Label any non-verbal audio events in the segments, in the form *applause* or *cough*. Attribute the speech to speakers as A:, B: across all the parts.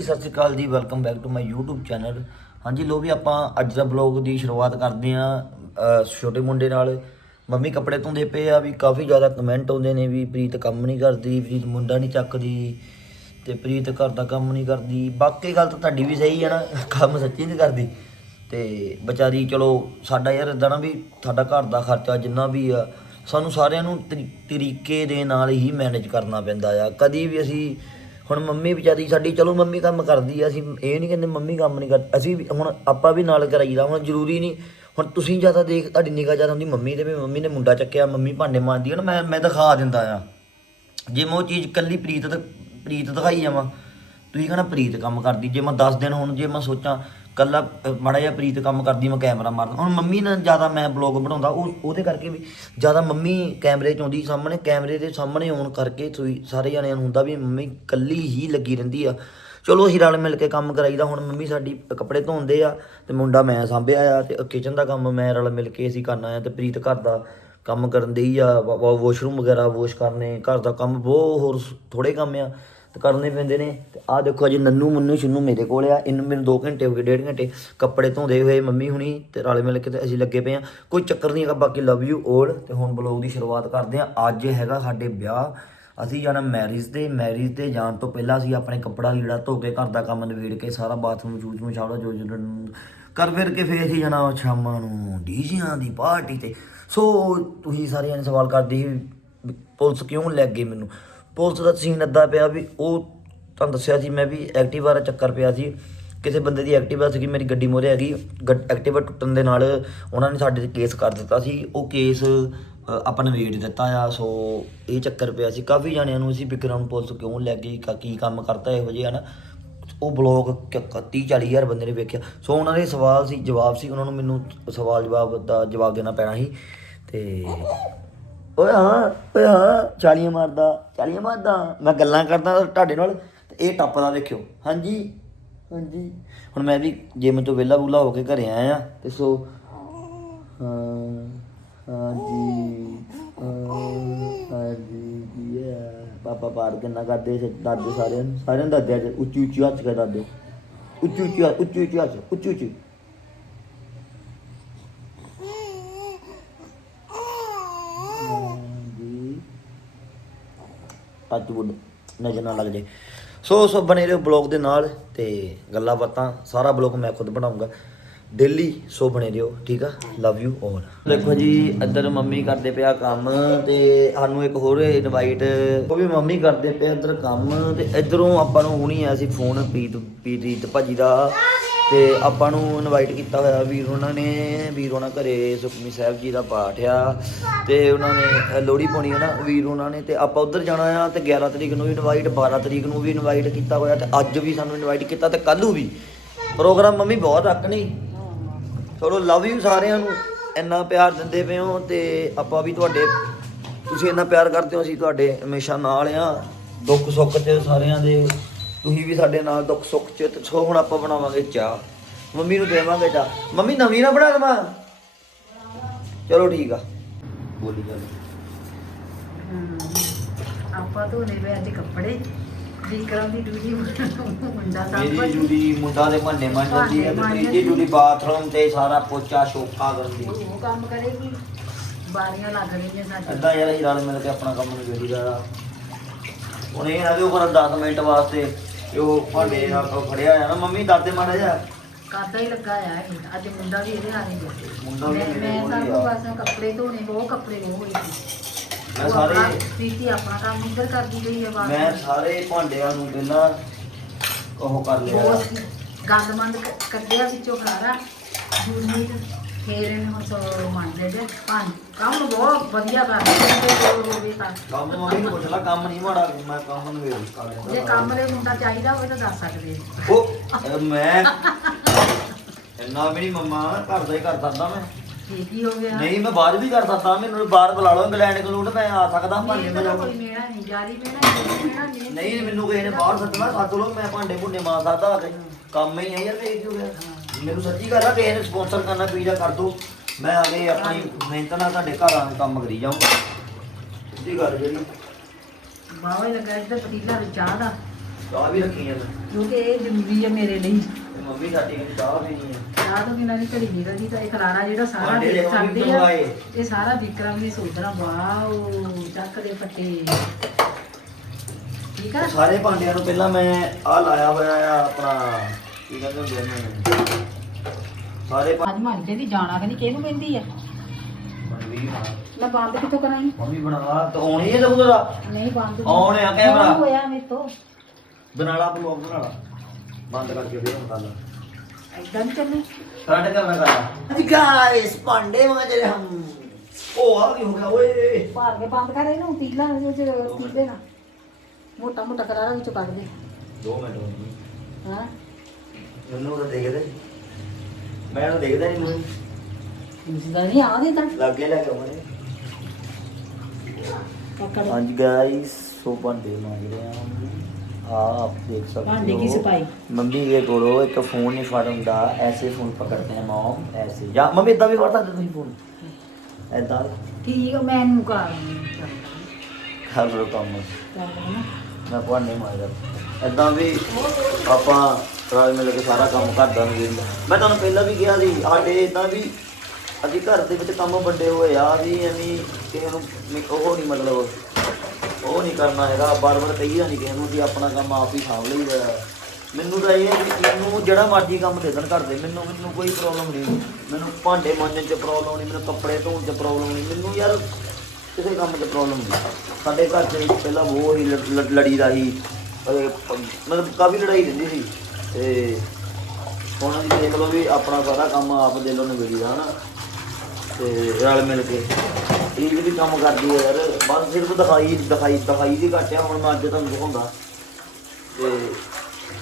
A: ਸਤਿ ਸ਼੍ਰੀ ਅਕਾਲ ਜੀ welcome back to my YouTube channel ਹਾਂਜੀ ਲੋ ਵੀ ਆਪਾਂ ਅੱਜ ਦਾ ਬਲੌਗ ਦੀ ਸ਼ੁਰੂਆਤ ਕਰਦੇ ਆਂ ਛੋਟੇ ਮੁੰਡੇ ਨਾਲ। ਮੰਮੀ ਕੱਪੜੇ ਧੋਂਦੇ ਪਏ ਆ, ਵੀ ਕਾਫੀ ਜ਼ਿਆਦਾ ਕਮੈਂਟ ਆਉਂਦੇ ਨੇ ਵੀ ਪ੍ਰੀਤ ਕੰਮ ਨਹੀਂ ਕਰਦੀ, ਪ੍ਰੀਤ ਮੁੰਡਾ ਨਹੀਂ ਚੱਕਦੀ, ਤੇ ਪ੍ਰੀਤ ਘਰ ਦਾ ਕੰਮ ਨਹੀਂ ਕਰਦੀ। ਬਾਕੀ ਗੱਲ ਤਾਂ ਤੁਹਾਡੀ ਵੀ ਸਹੀ ਆ ਨਾ, ਕੰਮ ਸੱਚੀ ਨਹੀਂ ਕਰਦੀ। ਤੇ ਵਿਚਾਰੀ, ਚਲੋ, ਸਾਡਾ ਯਾਰ ਇਦਾਂ ਨਾ ਵੀ ਸਾਡਾ ਘਰ ਦਾ ਖਰਚਾ ਜਿੰਨਾ ਵੀ ਆ, ਸਾਨੂੰ ਸਾਰਿਆਂ ਨੂੰ ਤਰੀ- ਤਰੀਕੇ ਦੇ ਨਾਲ ਹੀ ਮੈਨੇਜ ਕਰਨਾ ਪੈਂਦਾ ਆ। ਕਦੀ ਵੀ ਅਸੀਂ ਹੁਣ ਮੰਮੀ ਵਿਚਾਰੀ ਸਾਡੀ, ਚਲੋ ਮੰਮੀ ਕੰਮ ਕਰਦੀ ਆ, ਅਸੀਂ ਇਹ ਨਹੀਂ ਕਹਿੰਦੇ ਮੰਮੀ ਕੰਮ ਨਹੀਂ ਕਰਦੀ ਅਸੀਂ ਵੀ ਹੁਣ ਆਪਾਂ ਵੀ ਨਾਲ ਕਰਾਈਦਾ ਹੁਣ ਜ਼ਰੂਰੀ ਨਹੀਂ ਹੁਣ ਤੁਸੀਂ ਜ਼ਿਆਦਾ ਦੇਖ, ਤੁਹਾਡੀ ਨਿਗਾਹ ਜ਼ਿਆਦਾ ਹੁੰਦੀ ਮੰਮੀ ਤੇ ਵੀ ਮੰਮੀ ਨੇ ਮੁੰਡਾ ਚੱਕਿਆ, ਮੰਮੀ ਭਾਂਡੇ ਮਾਂਜਦੀ ਆ ਨਾ ਮੈਂ ਮੈਂ ਦਿਖਾ ਦਿੰਦਾ ਆ। ਜੇ ਮੈਂ ਉਹ ਚੀਜ਼ ਕੱਲੀ ਪ੍ਰੀਤ ਤੇ ਪ੍ਰੀਤ ਦਿਖਾਈ ਜਾਵਾਂ, ਤੁਸੀਂ ਕਹਣਾ ਪ੍ਰੀਤ ਕੰਮ ਕਰਦੀ, ਜੇ ਮੈਂ 10 ਦਿਨ ਹੁਣ, ਜੇ ਮੈਂ ਸੋਚਾਂ ਕੱਲਾ ਅਹ, ਮਾੜਾ ਜਿਹਾ ਪ੍ਰੀਤ ਕੰਮ ਕਰਦੀ ਮੈਂ ਕੈਮਰਾ ਮਾਰਦਾ। ਹੁਣ ਮੰਮੀ ਨਾਲ ਜ਼ਿਆਦਾ ਮੈਂ ਬਲੌਗ ਬਣਾਉਂਦਾ ਉਹ ਉਹਦੇ ਕਰਕੇ ਵੀ ਜ਼ਿਆਦਾ ਮੰਮੀ ਕੈਮਰੇ 'ਚ ਆਉਂਦੀ ਸਾਹਮਣੇ ਕੈਮਰੇ ਦੇ ਸਾਹਮਣੇ ਆਉਣ ਕਰਕੇ ਤੁਸੀਂ ਸਾਰੇ ਜਣਿਆਂ ਨੂੰ ਹੁੰਦਾ ਵੀ ਮੰਮੀ ਕੱਲੀ ਹੀ ਲੱਗੀ ਰਹਿੰਦੀ ਆ। ਚਲੋ ਅਸੀਂ ਰਲ ਮਿਲ ਕੇ ਕੰਮ ਕਰਾਈਦਾ ਹੁਣ ਮੰਮੀ ਸਾਡੀ ਕੱਪੜੇ ਧੋਂਦੇ ਆ ਤੇ ਮੁੰਡਾ ਮੈਂ ਸਾਂਭਿਆ ਆ ਤੇ ਕਿਚਨ ਦਾ ਕੰਮ ਮੈਂ ਰਲ ਮਿਲ ਕੇ ਅਸੀਂ ਕਰਨਾ ਆ ਤੇ ਪ੍ਰੀਤ ਘਰ ਦਾ ਕੰਮ ਕਰਨ ਦੀ ਆ ਵਾਸ਼ਰੂਮ ਵਗੈਰਾ ਵਾਸ਼ ਕਰਨੇ ਘਰ ਦਾ ਕੰਮ ਬਹੁਤ ਹੋਰ ਥੋੜੇ ਕੰਮ ਆ। ਤੇ ਕਰਨੇ ਪੈਂਦੇ ਨੇ। ਤੇ ਆਹ ਦੇਖੋ ਅਜੇ ਨੰਨੂ ਮੁੰਨੂ ਸ਼ਿੰਨੂ ਮੇਰੇ ਕੋਲ ਆ। ਇਹਨੂੰ ਮੈਨੂੰ 2 ਘੰਟੇ ਹੋ ਗਏ, ਡੇਢ ਘੰਟੇ ਕੱਪੜੇ ਧੋਂਦੇ ਹੋਏ ਮੰਮੀ ਹੁਣੀ ਤੇ ਰਲ ਮਿਲ ਕੇ ਤੇ ਅਸੀਂ ਲੱਗੇ ਪਏ ਆ। ਕੋਈ ਚੱਕਰ ਨਹੀਂ ਹੈਗਾ, ਬਾਕੀ ਲਵ ਯੂ 올 ਤੇ ਹੁਣ ਬਲੌਗ ਦੀ ਸ਼ੁਰੂਆਤ ਕਰਦੇ ਆ। ਅੱਜ ਹੈਗਾ ਸਾਡੇ ਵਿਆਹ। ਅਸੀਂ ਜਾਣਾ ਮੈਰਿਜ ਤੇ। ਮੈਰਿਜ ਤੇ ਜਾਣ ਤੋਂ ਪਹਿਲਾਂ ਅਸੀਂ ਆਪਣੇ ਕੱਪੜਾ ਲੀੜਾ ਧੋ ਕੇ ਘਰ ਦਾ ਕੰਮ ਨਿਬੇੜ ਕੇ ਸਾਰਾ ਬਾਥਰੂਮ ਚੂਚ ਮਛਾੜਾ ਜੋ ਜੋ ਕਰ ਫਿਰ ਕੇ ਫੇਰ ਅਸੀਂ ਜਾਣਾ ਸ਼ਾਮਾਂ ਨੂੰ ਡੀਜਿਆਂ ਦੀ ਪਾਰਟੀ ਤੇ। ਸੋ ਤੁਸੀਂ ਸਾਰਿਆਂ ਨੇ ਸਵਾਲ ਕਰਦੇ ਸੀ ਵੀ ਪੁਲਿਸ ਕਿਉਂ ਲੈ ਗਈ ਮੈਨੂੰ? ਪੁਲਿਸ ਦਾ ਸੀਨ ਅੱਦਾ ਪਿਆ ਵੀ ਉਹ ਤੁਹਾਨੂੰ ਦੱਸਿਆ ਸੀ ਮੈਂ ਵੀ ਐਕਟਿਵਾ ਦਾ ਚੱਕਰ ਪਿਆ ਸੀ। ਕਿਸੇ ਬੰਦੇ ਦੀ ਐਕਟਿਵਾ ਸੀਗੀ ਮੇਰੀ ਗੱਡੀ ਮੋਰੇ ਹੈਗੀ। ਗੱਡ- ਐਕਟਿਵਾ ਟੁੱਟਣ ਦੇ ਨਾਲ ਉਹਨਾਂ ਨੇ ਸਾਡੇ ਤੇ ਕੇਸ ਕਰ ਦਿੱਤਾ ਸੀ। ਉਹ ਕੇਸ ਅ, ਆਪਾਂ ਨੇ ਦਿੱਤਾ ਆ ਸੋ ਇਹ ਚੱਕਰ ਪਿਆ ਸੀ। ਕਾਫੀ ਜਾਣਿਆਂ ਨੂੰ ਅਸੀਂ ਬੈਕਗ੍ਰਾਉਂਡ ਪੁਲਿਸ ਕਿਉਂ ਲੈ ਗਈ ਕਾ- ਕੀ ਕੰਮ ਕਰਤਾ ਇਹੋ ਜਿਹਾ ਨਾ ਉਹ ਬਲੌਗ 30 40 ਹਜ਼ਾਰ ਬੰਦੇ ਨੇ ਵੇਖਿਆ। ਸੋ ਉਹਨਾਂ ਦੇ ਸਵਾਲ ਸੀ ਜਵਾਬ ਸੀ। ਉਹਨਾਂ ਨੂੰ ਮੈਨੂੰ ਸਵਾਲ ਜਵਾਬ ਦਾ ਜਵਾਬ ਦੇਣਾ ਪੈਣਾ ਸੀ। ਤੇ ਓਏ ਹਾਂ ਓਏ ਹਾਂ, ਚਾਲੀਆਂ ਮਾਰਦਾ ਚਾਲੀਆਂ ਮਾਰਦਾ। ਮੈਂ ਗੱਲਾਂ ਕਰਦਾ ਤੁਹਾਡੇ ਨਾਲ, ਤੇ ਇਹ ਟੱਪਦਾ ਦੇਖਿਓ। ਹਾਂਜੀ ਹਾਂਜੀ। ਹੁਣ ਮੈਂ ਵੀ ਜਿਮ ਤੋਂ ਵਿਹਲਾ ਬੁਲਾ ਹੋ ਕੇ ਘਰੇ ਆਇਆ ਤੇ ਸੋ, ਹਾਂ, ਹਾਂਜੀ ਹਾਂਜੀ, ਕੀ ਪਾਪਾ ਪਾਰ ਕਿੰਨਾ ਕਰਦੇ ਸੀ, ਦਾਦੇ ਸਾਰਿਆਂ ਨੂੰ ਸਾਰਿਆਂ ਨੂੰ ਦਾਦੇ ਅੱਜ ਉੱਚੀ ਉੱਚੀ ਹੱਥ ਕੇ ਦਾਦੇ ਉੱਚੀ ਉੱਚੀ ਉੱਚੀ ਉੱਚੀ ਹੱਥ ਉੱਚੀ ਉੱਚੀ ਹਾਂਜੀ ਟੱਚ ਵੁੱਡ ਨਜ਼ਰ ਨਾ ਲੱਗ ਜੇ ਸੋ ਸੋ ਬਣੇ ਰਹੋ ਬਲੌਗ ਦੇ ਨਾਲ ਤੇ ਗੱਲਾਂ ਬਾਤਾਂ, ਸਾਰਾ ਬਲੌਗ ਮੈਂ ਖੁਦ ਬਣਾਉਂਗਾ। ਡੇਲੀ ਸੋ ਬਣੇ ਰਹੋ, ਠੀਕ ਆ? ਲਵ ਯੂ ਆਲ ਦੇਖੋ ਜੀ, ਇੱਧਰ ਮੰਮੀ ਕਰਦੇ ਪਿਆ ਕੰਮ ਤੇ ਸਾਨੂੰ ਇੱਕ ਹੋਰ ਇਨਵਾਈਟ ਉਹ ਵੀ ਮੰਮੀ ਕਰਦੇ ਪਿਆ ਇੱਧਰ ਕੰਮ ਤੇ ਇੱਧਰੋਂ ਆਪਾਂ ਨੂੰ ਹੁਣੀ ਆਇਆ ਸੀ ਫੋਨ ਪ੍ਰੀਤ ਪ੍ਰੀਤ ਭਾਜੀ ਦਾ। ਤੇ ਆਪਾਂ ਨੂੰ ਇਨਵਾਈਟ ਕੀਤਾ ਹੋਇਆ ਵੀਰ ਉਹਨਾਂ ਨੇ, ਵੀਰ ਉਹਨਾਂ ਘਰੇ ਸੁਖਮੀ ਸਾਹਿਬ ਜੀ ਦਾ ਪਾਠ ਆ ਤੇ ਉਹਨਾਂ ਨੇ ਲੋਹੜੀ ਪਾਉਣੀ ਹੈ ਨਾ ਵੀਰ ਉਹਨਾਂ ਨੇ ਤੇ ਆਪਾਂ ਉੱਧਰ ਜਾਣਾ ਆ ਤੇ 11 ਤਰੀਕ ਨੂੰ ਵੀ ਇਨਵਾਈਟ 12 ਤਰੀਕ ਨੂੰ ਵੀ ਇਨਵਾਈਟ ਕੀਤਾ ਹੋਇਆ ਤੇ ਅੱਜ ਵੀ ਸਾਨੂੰ ਇਨਵਾਈਟ ਕੀਤਾ ਤੇ ਕੱਲ੍ਹ ਨੂੰ ਵੀ। ਪ੍ਰੋਗਰਾਮ ਮੰਮੀ ਬਹੁਤ ਰੱਖਣੀ ਚਲੋ ਲਵ ਯੂ ਸਾਰਿਆਂ ਨੂੰ, ਇੰਨਾ ਪਿਆਰ ਦਿੰਦੇ ਪਏ ਹੋ ਤੇ ਆਪਾਂ ਵੀ ਤੁਹਾਡੇ, ਤੁਸੀਂ ਇੰਨਾ ਪਿਆਰ ਕਰਦੇ ਹੋ, ਅਸੀਂ ਤੁਹਾਡੇ ਹਮੇਸ਼ਾ ਨਾਲ ਆ। ਦੁੱਖ ਸੁੱਖ 'ਚ ਸਾਰਿਆਂ ਦੇ ਤੁਸੀਂ ਵੀ ਸਾਡੇ ਨਾਲ ਦੁੱਖ ਸੁੱਖ 'ਚ ਤੇ ਸੋ ਹੁਣ ਆਪਾਂ ਬਣਾਵਾਂਗੇ ਚਾਹ। ਮੰਮੀ ਨੂੰ ਦੇਵਾਂਗੇ ਚਾਹ। ਮੰਮੀ ਨਵੀਂ ਨਾ ਬਣਾ ਦੇਵਾਂ। ਚਲੋ ਠੀਕ ਆ। ਬੋਲੀ ਗੱਲ
B: ਆਪਾਂ ਧੋਨੇ ਵੇ ਅੱਜ ਕੱਪੜੇ ਵਿਕਰਮ ਦੀ ਮੁੰਡਾ
A: ਮੇਰੀ ਜੁੜੀ ਮੁੰਡਾ ਦੇ ਭਾਂਡੇ ਮਾਂਜ ਜਾਂਦੀ ਹੈ ਤੇ
B: ਭਾਂਡੇ
A: ਮੇਰੀ ਜੁੜੀ ਬਾਥਰੂਮ ਤੇ ਸਾਰਾ ਪੋਚਾ ਸ਼ੋਕਾ ਕਰਦੀ
B: ਉਹ ਕੰਮ ਕਰੇਗੀ। ਬਾਰੀਆਂ ਲੱਗ ਰਹੀਆਂ ਸਾਡੇ
A: ਏਦਾਂ ਯਾਰ ਅਸੀਂ ਰਲ ਮਿਲ ਕੇ ਆਪਣਾ ਕੰਮ ਨਿਬੇੜੀਦਾ ਹੁਣ ਇਹ ਨਾ ਵੀ ਉਹ ਕਰਨ 10 ਮਿੰਟ ਵਾਸਤੇ ਇਹ ਉਹ ਭਾਂਡੇ ਨਾਲ ਉਹ ਫੜਿਆ ਆ ਨਾ। ਮੰਮੀ ਦਾਦੇ ਮਾੜਾ ਜਾ
B: ਕਾਤਾ ਹੀ ਲੱਗਾ ਆ ਇਹ। ਅੱਜ ਮੁੰਡਾ ਵੀ ਇਹਦੇ ਨਾਲ ਹੀ ਗਿਆ।
A: ਮੁੰਡਾ ਵੀ
B: ਮੈਂ
A: ਇਹਦੇ
B: ਮੈਂ
A: ਹੀ
B: ਸਾਨੂੰ
A: ਆ।
B: ਬਸ ਕੱਪੜੇ ਧੋਣੇ ਬਹੁਤ ਕੱਪੜੇ ਬਹੁਤ ਹੋਏ ਸੀ।
A: ਮੈਂ
B: ਉਹ
A: ਸਾਰੇ
B: ਆਪਣਾ- ਪ੍ਰੀਤੀ ਆਪਣਾ ਕੰਮ ਇੱਧਰ ਕਰਦੀ ਰਹੀ ਹੈ ਬਾਹਰ।
A: ਮੈਂ ਸਾਰੇ ਭਾਂਡਿਆਂ ਨੂੰ ਪਹਿਲਾਂ ਉਹ ਕਰ ਲਿਆ।
B: ਬਹੁਤ ਗੰਦਮੰਦ ਕੱਢਿਆ ਵਿੱਚੋਂ ਖਾਰਾ ਦੂਜੀ ਫੇਰ ਇਹਨੂੰ ਸੋ ਮੰਨਦੇ ਜੇ ਪਾਣ ਕੰਮ ਬਹੁਤ ਵਧੀਆ ਕਰਦੀ ਹੈ ਜੋ ਹੋਵੇ ਤਾਂ।
A: ਕੰਮ ਮੰਮੀ ਨੂੰ ਪੁੱਛ ਲਾ ਕੰਮ ਨਹੀਂ ਮਾੜਾ ਮੈਂ ਕੰਮ ਨੂੰ ਵੇਖ ਕਰ
B: ਜੇ ਕੰਮ ਦੇ ਮੁੰਡਾ ਚਾਹੀਦਾ ਹੋਵੇ ਤਾਂ ਦੱਸ ਸਕਦੇ ਹੋ।
A: ਉਹ ਮੈਂ ਇੰਨਾ ਵੀ ਨਹੀਂ ਮੰਮਾ ਘਰ ਦਾ ਹੀ ਕਰ ਸਕਦਾ ਮੈਂ।
B: ਠੀਕ ਹੀ ਹੋ ਗਿਆ।
A: ਨਹੀਂ ਮੈਂ ਬਾਹਰ ਵੀ ਕਰ ਸਕਦਾ ਮੈਨੂੰ ਬਾਹਰ ਬੁਲਾ ਲਓ ਇੰਗਲੈਂਡ ਇੰਗਲੂਡ ਮੈਂ ਆ ਸਕਦਾ ਭਾਂਡੇ
B: ਨਹੀਂ ਤਾਂ
A: ਮੈਂ
B: ਕੋਈ ਮੇਰਾ ਨਹੀਂ ਜਾਰੀ ਮੇਰਾ ਨਹੀਂ ਮੇਰਾ ਨਹੀਂ।
A: ਨਹੀਂ ਮੈਨੂੰ ਕਿਸੇ ਨੇ ਬਾਹਰ ਸੱਦਣਾ ਸੱਦ ਲਓ ਮੈਂ ਭਾਂਡੇ ਭੁੰਡੇ ਮਾਰ ਸਕਦਾ ਆ ਕੰਮ ਹੀ ਹੈ ਯਾਰ ਵੇਖ ਜੋ ਮੈਨੂੰ ਸੱਚੀ ਗੱਲ ਆ ਕਿਸੇ ਨੇ ਸਪਾਂਸਰ ਕਰਨਾ ਪੀਜ਼ਾ ਕਰ ਦੋ ਮੈਂ ਆ ਕੇ ਆਪਣੀ ਮਿਹਨਤ ਨਾਲ ਤੁਹਾਡੇ ਘਰਾਂ ਦੇ ਕੰਮ ਕਰੀ ਜਾਊਂਗਾ। ਸਿੱਧੀ ਗੱਲ ਜਿਹੜੀ
B: ਬਾਵਾ ਹੀ ਲੱਗਾ ਪਤੀਲਾ ਵਿੱਚ ਚਾਹ ਦਾ।
A: ਚਾਹ ਵੀ ਰੱਖੀ ਆ ਮੈਂ।
B: ਕਿਉਂਕਿ ਇਹ ਜ਼ਰੂਰੀ ਹੈ ਮੇਰੇ ਲਈ।
A: ਤੇ ਮੰਮੀ ਸਾਡੀ ਨੇ ਚਾਹ ਪੀਣੀ ਹੈ
B: ਚਾਹ ਤੋਂ ਬਿਨਾਂ ਨਹੀਂ ਘੜੀ ਨਿਕਲਦੀ ਤਾਂ ਇਹ ਖਲਾਰਾ ਜਿਹੜਾ ਸਾਰਾ
A: ਭਾਂਡੇ
B: ਦੇਖ
A: ਦੇਖੋ
B: ਸਕਦੇ
A: ਕਿੰਨੇ
B: ਆ
A: ਆਏ।
B: ਇਹ ਸਾਰਾ ਵਿਕਰਮ ਵੀ ਸੋਚਣਾ ਵਾਓ ਚੱਕ ਦੇ ਫੱਟੇ। ਠੀਕ ਆ?
A: ਸਾਰੇ ਭਾਂਡਿਆਂ ਨੂੰ ਪਹਿਲਾਂ ਮੈਂ ਆ ਲਾਇਆ ਹੋਇਆ ਆ ਆਪਣਾ ਕੀ ਕਹਿੰਦੇ ਹੁੰਦੇ ਨੇ ਸਾਰੇ
B: ਅੱਜ ਮੰਨ ਕੇ ਦੀ ਜਾਣਾ ਕਹਿੰਦੀ ਕਿਹਨੂੰ ਕਹਿੰਦੀ ਆ?
A: ਮੰਮੀ
B: ਲੈ ਬੰਦ ਕਿੱਥੋਂ ਕਰਾਈ
A: ਮੰਮੀ ਬਣਾ ਤੇ ਆਉਣੀ ਹੈ ਦਊਗਾ
B: ਨਹੀਂ ਬੰਦ
A: ਆਉਣ ਆ ਕੈਮਰਾ।
B: ਹੋਇਆ ਮੇਰੇ ਤੋਂ।
A: ਬਣਾ ਲਾ ਬਲੌਗ ਬਣਾ ਲਾ ਬੰਦ ਕਰਕੇ ਦੇ ਹੁਣ ਗੱਲ।
B: ਐਦਾਂ ਨਹੀਂ ਚੱਲੂ
A: ਸਾਡੇ ਕਰਨਾ ਕਰ ਜੀ ਗਾਇਸ ਭਾਂਡੇ ਮਾਂਜ ਰਹੇ ਹਮ। ਉਹ ਆ ਕੀ ਹੋ ਗਿਆ ਓਏ।
B: ਭਾਰ ਕੇ ਬੰਦ ਕਰ ਇਹਨੂੰ ਪੀਲਾ ਉਹ ਚ ਪੀਲੇ ਨਾ ਮੋਟਾ ਮੋਟਾ ਕਰਾਰਾ ਵਿੱਚੋਂ ਕੱਢ ਦੇ।
A: 2 ਮਿੰਟ ਹੋਣੀ
B: ਹਾਂ।
A: ਮੈਨੂੰ ਤਾਂ ਦੇਖਦੇ ਮੈਂ ਉਹਨੂੰ ਦੇਖਦਾ ਨਹੀਂ ਮੂੰਹ।
B: ਦਿਸਦਾ ਨਹੀਂ ਆ ਤਾਂ
A: ਲੱਗੇ ਲੈ ਕੇ ਆਪ
B: ਦੇਖ ਸਕਦੇ
A: ਹੋ। ਮੰਮੀ ਦੇ ਕੋਲੋਂ ਇੱਕ ਫੋਨ ਨਹੀਂ ਫੜ ਐਸੇ ਫੋਨ ਪਕੜਦੇ ਆ ਮਮ ਐਸੇ। ਜਾਂ ਮੰਮੀ ਇਦਾਂ ਵੀ ਫੜ ਸਕਦੇ ਤੁਸੀਂ ਫੋਨ ਐਦਾਂ
B: ਠੀਕ ਆ ਮੈਂ ਇਹਨੂੰ
A: ਕਰ ਕਰ ਲਓ
B: ਤਾਂ ਨਾ।
A: ਮੈਂ ਭਾਂਡੇ ਮੰਗਦਾ ਐਦਾਂ ਵੀ ਆਪਾਂ ਰਲ ਮਿਲ ਕੇ ਸਾਰਾ ਕੰਮ ਘਰ ਦਾ ਨੂੰ ਮੈਂ ਤੁਹਾਨੂੰ ਪਹਿਲਾਂ ਵੀ ਕਿਹਾ ਸੀ, ਸਾਡੇ ਇਦਾਂ ਵੀ ਅਸੀਂ ਘਰ ਦੇ ਵਿੱਚ ਕੰਮ ਵੰਡੇ ਹੋਏ ਆ, ਵੀ ਐਵੇਂ ਕਿਸੇ ਨੂੰ ਵੀ ਉਹ ਨਹੀਂ ਮਤਲਬ, ਉਹ ਨਹੀਂ ਕਰਨਾ ਹੈਗਾ, ਬਾਰ-ਬਾਰ ਕਹੀਦਾ ਨਹੀਂ ਕਿਸੇ ਨੂੰ ਵੀ ਆਪਣਾ ਕੰਮ ਆਪ ਹੀ ਸਾਂਭ ਲਈਦਾ। ਆ। ਮੈਨੂੰ ਤਾਂ ਇਹ ਹੈ ਕਿ ਮੈਨੂੰ ਜਿਹੜਾ ਮਰਜ਼ੀ ਕੰਮ ਦੇ ਦੇਣ ਘਰ ਦੇ, ਮੈਨੂੰ ਮੈਨੂੰ ਕੋਈ ਪ੍ਰੋਬਲਮ ਨਹੀਂ। ਮੈਨੂੰ ਭਾਂਡੇ ਮਾਂਜਣ 'ਚ ਪ੍ਰੋਬਲਮ ਨਹੀਂ, ਮੈਨੂੰ ਕੱਪੜੇ ਧੋਣ 'ਚ ਪ੍ਰੋਬਲਮ ਨਹੀਂ, ਮੈਨੂੰ ਯਾਰ ਕਿਸੇ ਕੰਮ 'ਚ ਪ੍ਰੋਬਲਮ ਨਹੀਂ। ਸਾਡੇ ਘਰ 'ਚ ਪਹਿਲਾਂ ਉਹ ਹੀ ਲੜ- ਲੜ- ਲੜੀ ਦਾ ਸੀ, ਅਹ ਪ- ਮਤਲਬ ਕਾਫੀ ਲੜਾਈ ਰਹਿੰਦੀ ਸੀ। ਤੇ ਹੁਣ ਵੀ ਦੇਖ ਲਓ ਵੀ ਆਪਣਾ ਸਾਰਾ ਕੰਮ ਆਪ ਦੇ ਲੋ ਨਿਬੜੀ ਦਾ, ਹਨਾ? ਤੇ ਰਲ ਮਿਲ ਕੇ। ਇਹ ਵੀ ਕੰਮ ਕਰਦੀ ਹੈ ਯਾਰ, ਬਸ ਸਿਰਫ ਦਿਖਾਈ ਦਿਖਾਈ ਦਿਖਾਈ ਦੀ ਘੱਟ ਆ, ਹੁਣ ਮੈਂ ਅੱਜ ਤੁਹਾਨੂੰ ਦਿਖਾਉਂਦਾ। ਤੇ